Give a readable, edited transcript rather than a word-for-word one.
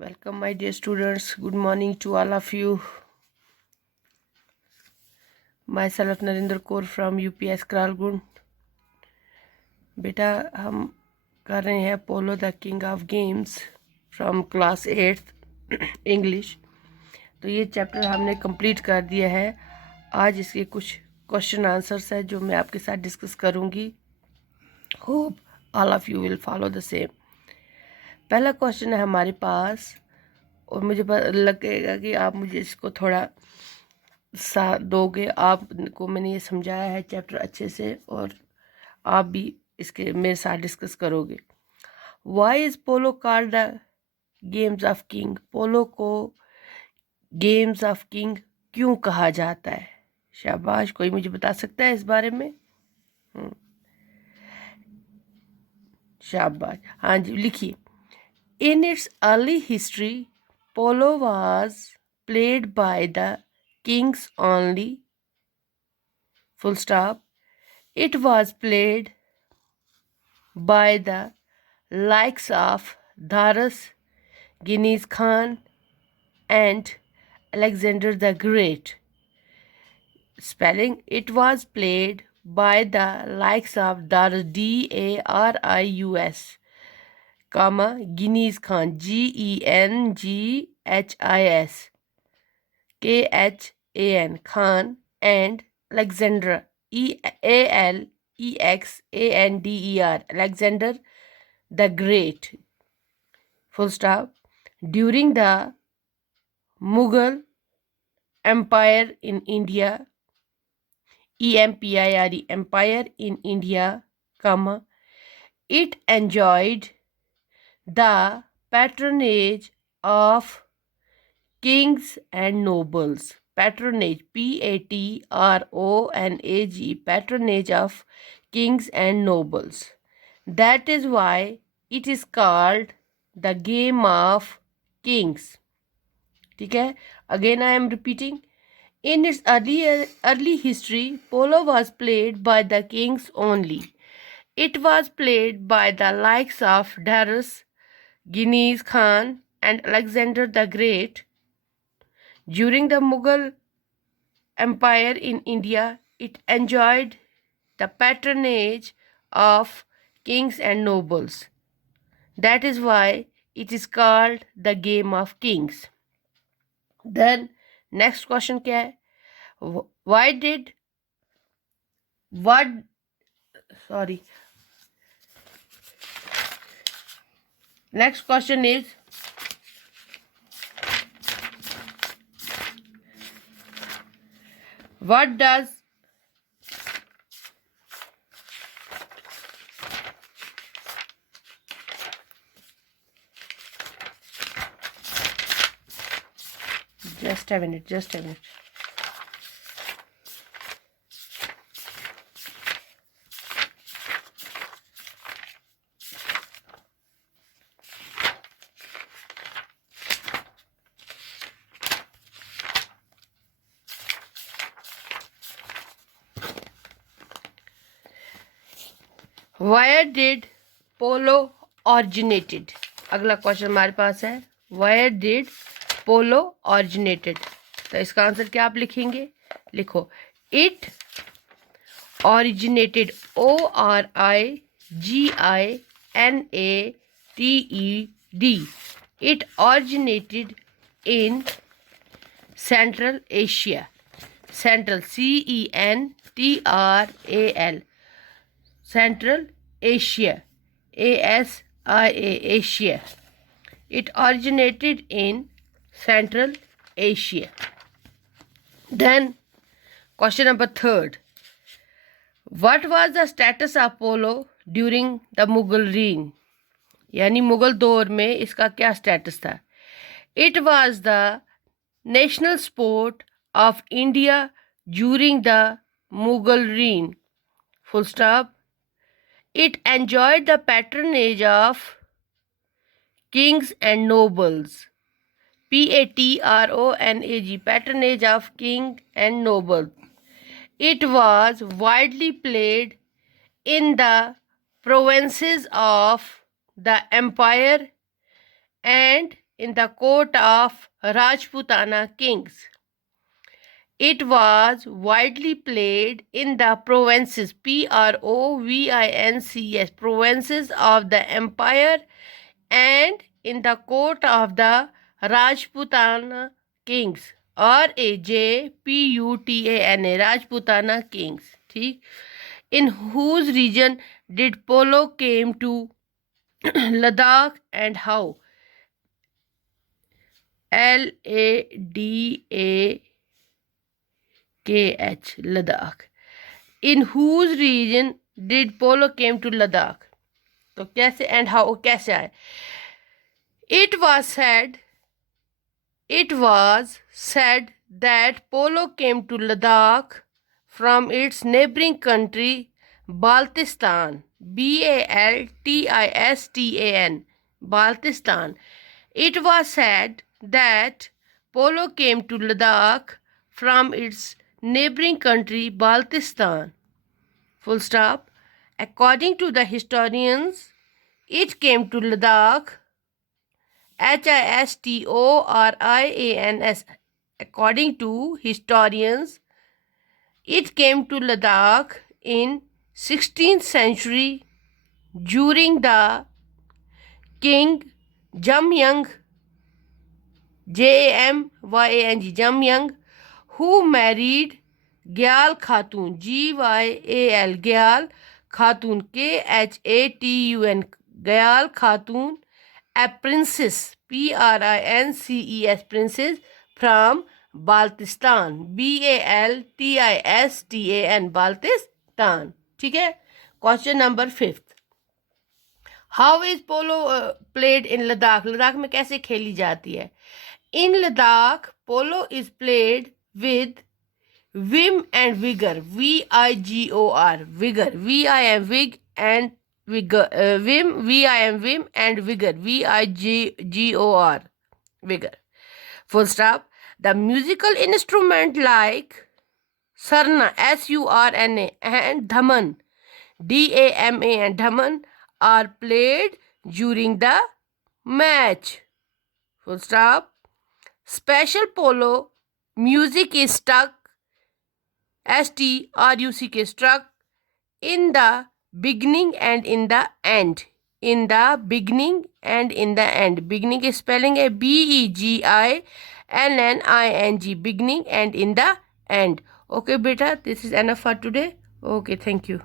Welcome, my dear students. Good morning to all of you. Myself Narinder Kaur from UPS Kralgund. बेटा हम कर रहे हैं polo the king of games from class 8th English. तो ये chapter हमने complete कर दिया है। आज इसके कुछ क्वेश्चन आंसर्स है जो मैं आपके साथ डिस्कस करूंगी। Hope all of you will follow the same. पहला क्वेश्चन है हमारे पास और मुझे लगेगा कि आप मुझे इसको थोड़ा साथ दोगे। आपको मैंने ये समझाया है चैप्टर अच्छे से और आप भी इसके मेरे साथ डिस्कस करोगे। Why is polo called the games of king? Polo को गेम्स ऑफ किंग क्यों कहा जाता है? शाबाश, कोई मुझे बता सकता है इस बारे में? शाबाश, हाँ जी लिखिए। In its early history polo was played by the Kings only, full stop. It was played by the likes of Darius, Genghis Khan, and Alexander the Great. Spelling: it was played by the likes of Darius, Darius, comma, Genghis Khan, Genghis, Khan, Khan, and Alexander, Alexander, Alexander the Great, full stop. During the Mughal Empire in India, EMPIRE, Empire in India, comma, it enjoyed the patronage of kings and nobles. Patronage, patronage, patronage of kings and nobles. That is why it is called the game of kings. ठीक है, again I am repeating. In its early history, polo was played by the kings only. It was played by the likes of Darius, Genghis Khan, and Alexander the Great. During the Mughal Empire in India, it enjoyed the patronage of kings and nobles. That is why it is called the game of kings. Then next question क्या है? Why did what sorry next question is what does just a minute. Where did polo originated? अगला question हमारे पास है where did polo originated? तो इसका answer क्या आप लिखेंगे? लिखो it originated, ORIGINATED. It originated in Central Asia. Central, CENTRAL, Central Asia, Asia. It originated in Central Asia. Then question number 3. What was the status of polo during the Mughal reign? यानी मुगल दौर में इसका क्या status था? It was the national sport of India during the Mughal reign. Full stop. It enjoyed the patronage of kings and nobles. PATRONAG, patronage of king and nobles. It was widely played in the provinces of the empire and in the court of Rajputana kings. It was widely played in the provinces, provinces, provinces of the empire, and in the court of the Rajputana kings, Rajputana, Rajputana kings. ठीक, in whose region did polo came to Ladakh and how? Ladakh, Ladakh. In whose region did polo came to Ladakh? तो कैसे and how कैसे आए? It was said that polo came to Ladakh from its neighboring country Baltistan, Baltistan, Baltistan. It was said that polo came to Ladakh from its neighboring country Baltistan. Full stop. According to the historians, it came to Ladakh, Historians. According to historians, it came to Ladakh in 16th century during the King Jamyang, Jamyang, who married Gyal Khatun, Gyal, Gyal Khatun, Khatun, Gyal Khatun, a princess, Princes, princess from Baltistan, Baltistan, Baltistan. ठीक है. Question number 5. How is polo played in Ladakh? Ladakh में कैसे खेली जाती है? In Ladakh, polo is played with vim and vigor, vigor, vigor, vim and vigor, vim and vigor, vigor, vigor. Full stop. The musical instrument like sarna, surna, and dhaman, dama, and dhaman are played during the match. Full stop. Special polo music is struck, struck in the beginning and in the end. In the beginning and in the end. Beginning is spelling a Begin, beginning and in the end. Okay, beta, this is enough for today. Okay, thank you.